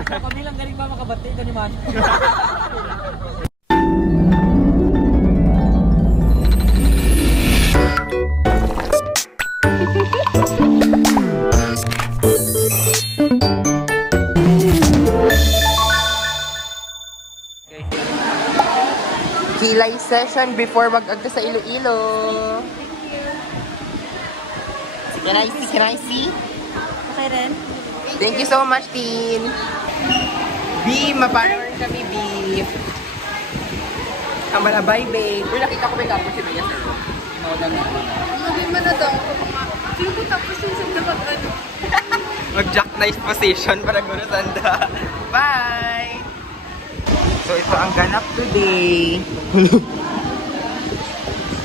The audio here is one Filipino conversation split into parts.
Kami lang galing ba makabati ito ni Man? Kilay session before mag-agta sa Iloilo. Can I see? Can I see? Okay rin. Thank you so much, Tin. B, mapanood kami, B. Ang malabay, babe. Uy, nakita ko may kapos si Maya, sir. Hindi mo na daw. Sino ko tapos yung sanda mag-ano? Mag-jackknife position para guro sanda. Bye! So, ito ang ganap today.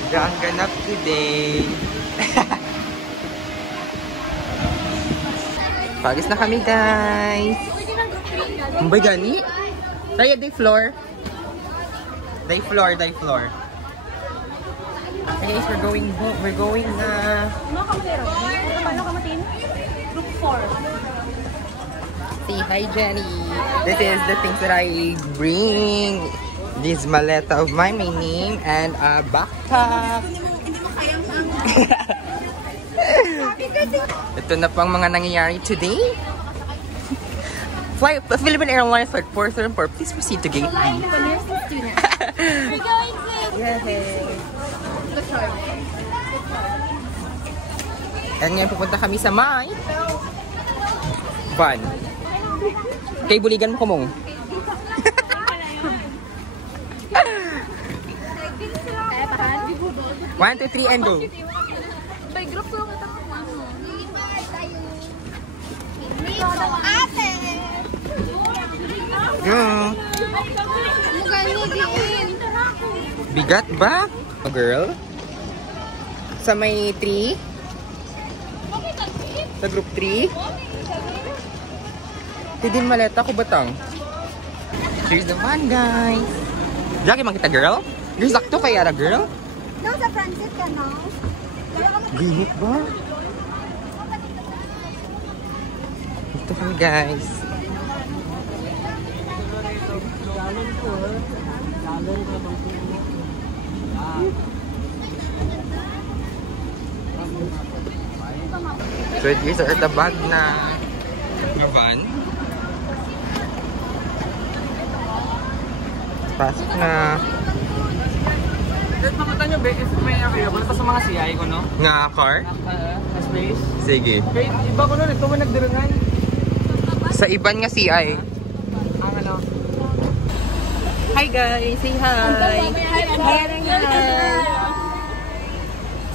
Ito ang ganap today. Pagis na kami, guys. Ang bay gani? Raya, day floor. Day floor, day floor. Okay, guys, we're going home. We're going na. Paano ka matin? Group 4. Say hi, Jenny. This is the things that I bring. This maleta of mine, my name, and a backpack. Hindi mo kayang saan. Ito na pang mga nangyayari today. Philippine Airlines Flight 434. Please proceed to gate B. We're going to. Yay! And ngayon pupunta kami sa may van. Kay buligan mo kumong. 1, 2, 3 and go. By group ko kita ko mo. Ate! Bigat ba? Girl? Sa may 3? Sa group 3? Tidin maleta ko batang. Here's the van, guys. Lagi man kita, girl? Girl, sakto kaya na, girl? No, sa Francis ka, no? Ginit ba? Ito kami, guys. So these are the bag na van. Pasok na. Makita nyo, Beck, may available pa sa mga CI ko, no? Nga car? Sa space. Sige. Kaya iba ko nun, ito mo nagdirangan. Sa iban nga CI. Ang ano? Hi guys! Say hi!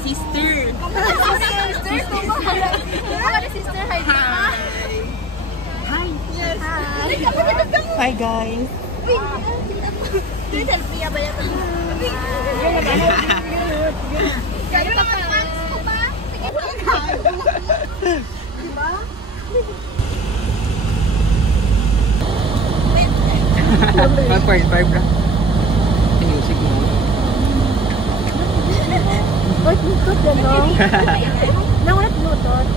Sister. Sister, hi. Hi. Yes. Hi guys! Selfie ba yan? Kayo lang ang fans ko ba? Diba? 1.5 na. Music mo. Bluetooth yan, no? Nangulat Bluetooth.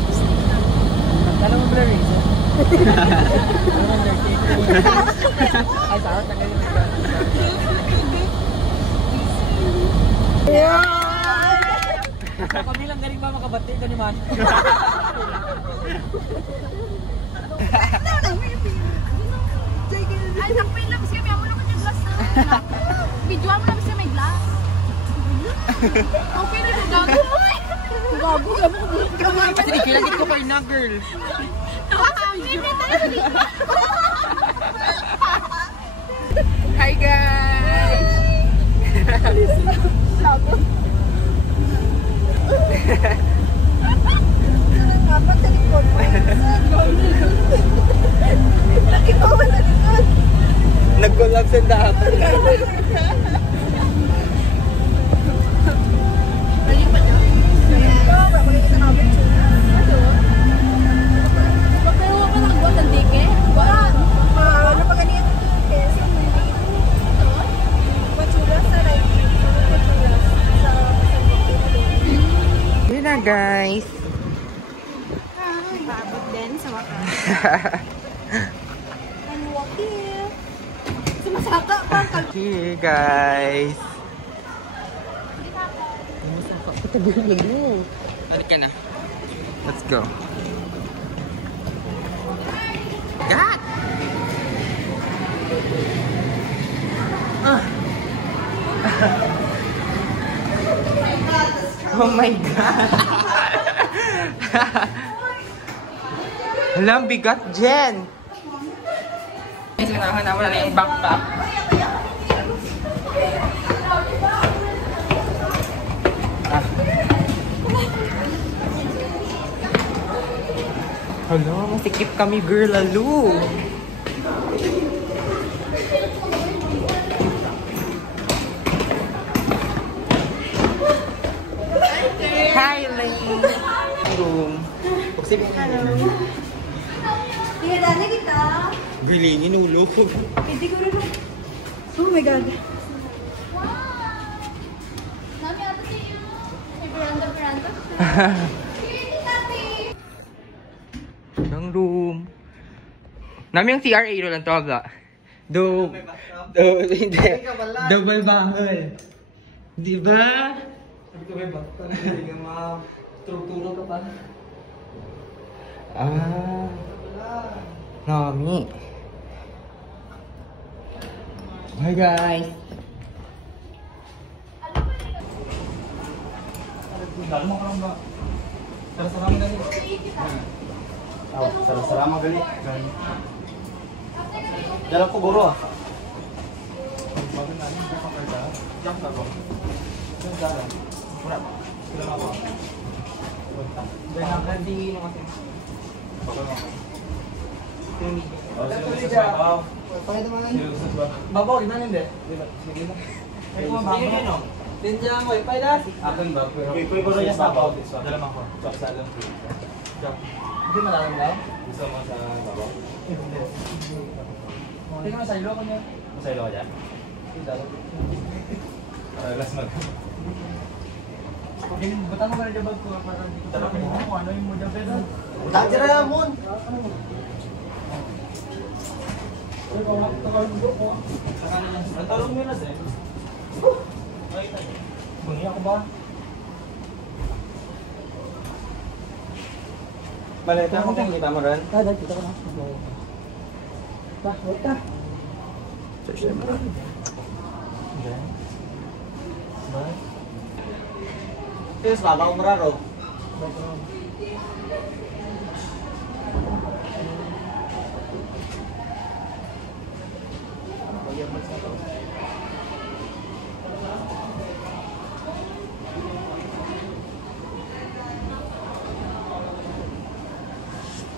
Alam mo pala reason? Ay, saan? Tagal yung kami lang galing ba makabati ito ni Man? Ay, sakpay lang siya. May amulo ko yung glass na. Videoan mo lang siya may glass. Okay, hindi mo gago. Gago, gago ko. Kasi di kilagit ko kayo na, girl. Hi guys! Dapat sa likod mo. Nakibawa sa likod. Nag-collapse ang dapat. Pero ako nagbuhat ng tike. Ano pa ganyan ito? Kesa mo ito? Pachulas sa right. Pachulas sa Yun na guys. Pabot din sa wakas. Saka pa. Here, guys. Balik ka na. Let's go. God! Oh my God! Alam, bigat, Jen! Sunahan naman na yung backpack. Hala, masikip kami, girl, lalo. Hi, Lane. Room. Iya, dali kita. Bilingin ulo. Hindi ko rin. Oh my God. Nami ato siya. May veranda. Ang room. Nami ang CRA lang to, ba? Hindi. Double bangol. Di ba? Sabi ko ba ba? Hindi ka maturo ka pa. Nami. Hi, guys. Dalo mo ka lang ba? Sarang dali. Sarang gali. Dalam ko guro. Bago na rin, baka ka jump na ko. Yung dala. Mura. Sila ako. Dahil ang hindi naman kasi. Baka mo. Babaw, gimana hindi? Sige na. Ay, kung babaw. Ninja mo, ipay das. Akin ba? Kuy guro niya sa babaw. Dalam ako. Chop sa alam. Chop. Hindi malalim daw? Gusto mo sa babaw? Tingnan mo sa ilo ko niya. Masaya ka dyan? Last mag. Butang mo ka na jabag ko para dito. Talaga mo kung ano yung mo jabag. Nakatira mo! Talong mo na sir. Bungi ako ba? Balita mo kung kita mo rin? Dahil kita ko na. Wait ka. Search them. Yes, babaw mo raro.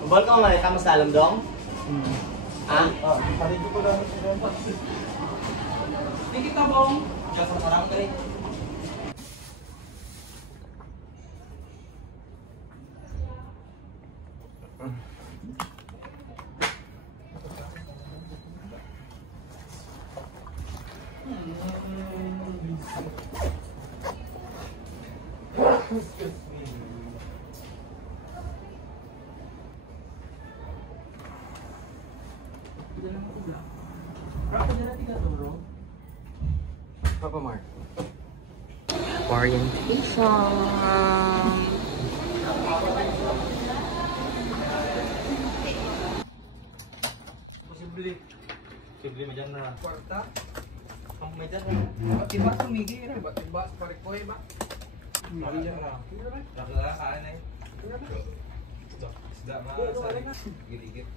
Bal ka nga, kamu sa alam dong? Ah? Parito ko lang. Hindi kita bong. Diyan sa sarang ka rin. Papa Mark. Orientation. Sibli mo dyan na. Kwarta. Ang may dyan. Tiba tumigi na ba? Tiba sa parikoy ba? Mali na. Nakala kaan eh. Isda masari. Gigit-git.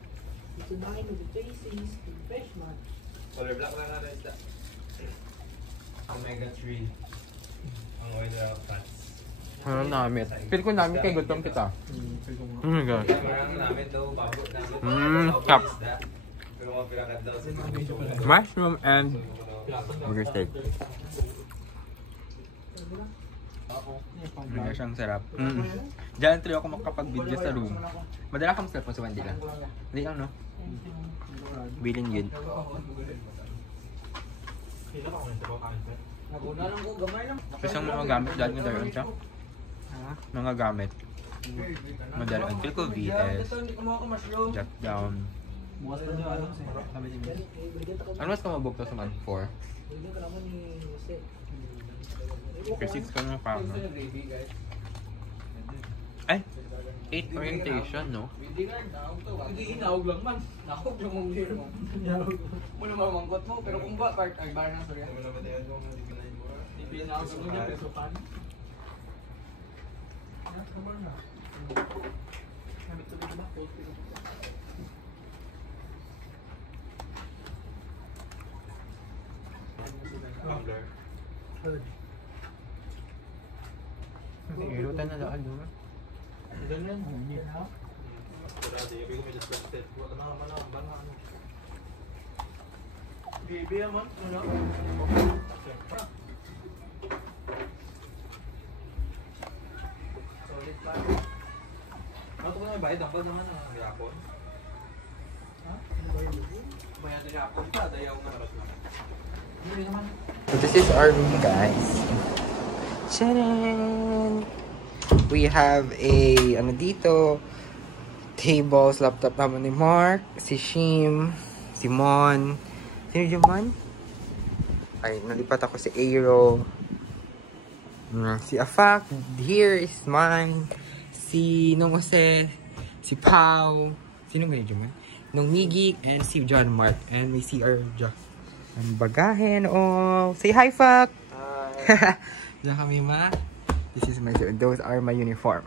Ito na kayo ng faces, fresh man. Color black lang na isda. Omega 3. Ang oil fats. Ano namin? Feel ko namin kay gutom kita. Oh my God. Marang namin daw, bago namin. Kap. Pero mga pirakat daw sa Mushroom and burger steak. Mega siyang sarap. Diyan tuloy ako makapag-video sa room. Madala kang cellphone sa Wendy lang. Hindi lang, no? Bilin yun. Naguna lang ko, gamay lang. Kasi ang mga gamit dahil ko daron siya. Mga gamit. Madalaan. Feel ko VS. Jot down. Bukas pa dyan, sabi niya. Ano mas kamabog to sa month 4? Kasi 6 ka na pa. Ay! 8 orientation, no? Hindi hinahog lang man. Nahog lang mong beer mo. Muna mamangkot mo, pero kung ba, part ay bar na, sorry. Ipinahog mo niya, peso pan. Irutan na daan doon. Ganun. Bibi naman, ano? Solid pa. Ano ko na bayad? Dapat naman ang yapon. Ha? Bayad ang yapon pa, dayaw na naman. Hindi naman. So this is our room, guys. Tcharan! We have a, ano dito, tables, laptop naman ni Mark, si Shim, si Mon. Sino yung Mon? Ay, nalipat ako si Aero. Si Afak, here is mine. Si Nung Jose, si Pau. Sino nga yung Mon? Nung Migik, and si John Mark. And may CR dyan. Ang bagahin, oh. Say hi, Fak! Hi! Diyan kami, ma. This is my, those are my uniform.